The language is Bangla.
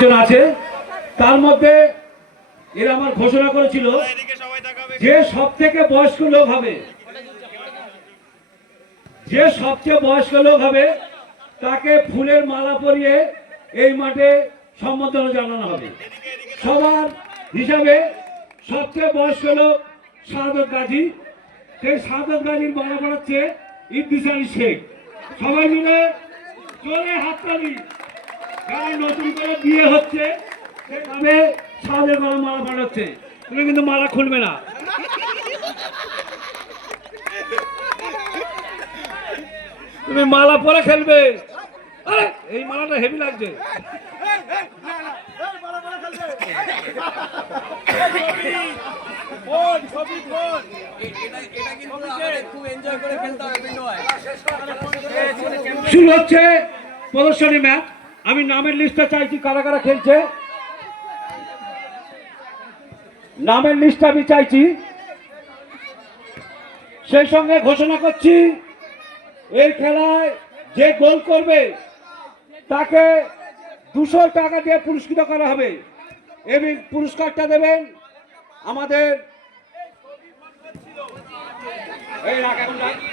জন আছে, তার মধ্যে এরা আমার ঘোষণা করেছিল যে সব থেকে বয়স্ক লোক হবে, যে সবচেয়ে বয়স্ক লোক হবে তাকে ফুলের মালা পরিয়ে এই মাঠে সম্বর্ধনা জানানো হবে। সবার হিসাবে সবচেয়ে বয়স্ক লোক শাহাদত গাজী, সেই শাহাদত গাজীর মালা পড়াচ্ছে ইদ্রিস আলী শেখ। সবাই মিলে জোরে হাততালি। যারা নতুন করে বিয়ে হচ্ছে সেখানে শাহাদের গলা মালা পড়াচ্ছে, তুমি কিন্তু মালা খুলবে না। তুমি মালা পরে খেলবে। আরে এই মালাটা হেভি লাগছে। শুরু হচ্ছে প্রদর্শনী ম্যাচ। আমি নামের লিস্টটা চাইছি, কারা কারা খেলছে নামের লিস্ট আমি চাইছি। সেই সঙ্গে ঘোষণা করছি এই খেলায় যে গোল করবে তাকে 200 টাকা দিয়ে পুরস্কৃত করা হবে এবং পুরস্কারটা দেবেন আমাদের